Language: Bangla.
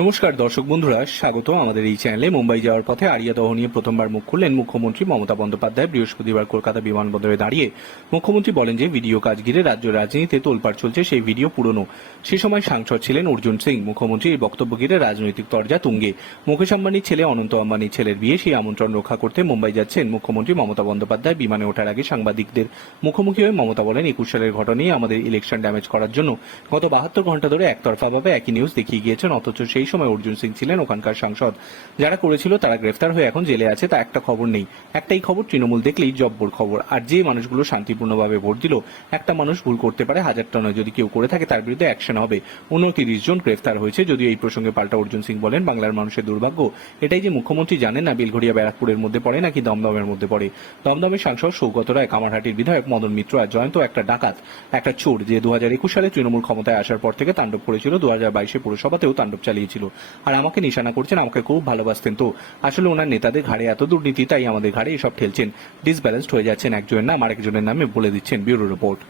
নমস্কার, দর্শক বন্ধুরা স্বাগত আমাদের এই চ্যানেলে। মুম্বাই যাওয়ার পথে আরিয়া দহ নিয়ে প্রথমবার মুখ খুললেন মুখ্যমন্ত্রী মমতা বন্দ্যোপাধ্যায়। বৃহস্পতিবার কলকাতা বিমানবন্দরে দাঁড়িয়ে মুখ্যমন্ত্রী বলেন যে, ভিডিও কাজ ঘিরে রাজ্য রাজনীতিতে তোলপাড় চলছে সেই ভিডিও পুরনো। সে সময় সাংসদ ছিলেন অর্জুন সিং। মুখ্যমন্ত্রী এই বক্তব্য ঘিরে রাজনৈতিক তরজা তুঙ্গে। মুকেশ আম্বানির ছেলে অনন্ত আম্বানির ছেলের বিয়ে, সেই আমন্ত্রণ রক্ষা করতে মুম্বাই যাচ্ছেন মুখ্যমন্ত্রী মমতা বন্দ্যোপাধ্যায়। বিমানে ওঠার আগে সাংবাদিকদের মুখোমুখি হয়ে মমতা বলেন, একুশ সালের ঘটনায় আমাদের ইলেকশন ড্যামেজ করার জন্য গত বাহাত্তর ঘণ্টা ধরে একতরফাভাবে একই নিউজ দেখিয়ে গিয়েছেন, অথচ সেই সময় অর্জুন সিং ছিলেন ওখানকার সাংসদ। যারা করেছিল তারা গ্রেফতার হয়ে এখন জেলে আছে, তা একটা খবর নেই। একটাই খবর, তৃণমূল দেখলেই জব্বর খবর। আর যে মানুষগুলো শান্তিপূর্ণভাবে ভোট দিল, একটা মানুষ ভুল করতে পারে হাজারটা নয় যদি কেউ করে থাকে তার বিরুদ্ধে অ্যাকশন হবে। উনত্রিশ জন গ্রেফতার হয়েছে, যদিও এই প্রসঙ্গে পাল্টা অর্জুন সিং বলেন, বাংলার মানুষের দুর্ভাগ্য। এটাই যে মুখ্যমন্ত্রী জানেন না, বেলঘড়িয়া ব্যারাকপুরের মধ্যে পড়ে নাকি দমদমের মধ্যে পড়ে? দমদমের সাংসদ সৌগত রায়, কামারহাটির বিধায়ক মদন মিত্র আর জয়ন্ত একটা ডাকাত, একটা চোর, যে দু হাজার একুশ সালে তৃণমূল ক্ষমতায় আসার পর থেকে তাণ্ডব করেছিল দু হাজার বাইশে পুরসভাতেও তাণ্ডব চালিয়েছিল। আর আমাকে নিশানা করছেন, আমাকে খুব ভালোবাসতেন তো। আসলে ওনার নেতাদের ঘাড়ে এত দুর্নীতি, তাই আমাদের ঘাড়ে এসব ঠেলছেন। ডিসব্যালেন্সড হয়ে যাচ্ছেন একজনের নাম আরেকজনের নামে বলে দিচ্ছেন ব্যুরো রিপোর্ট।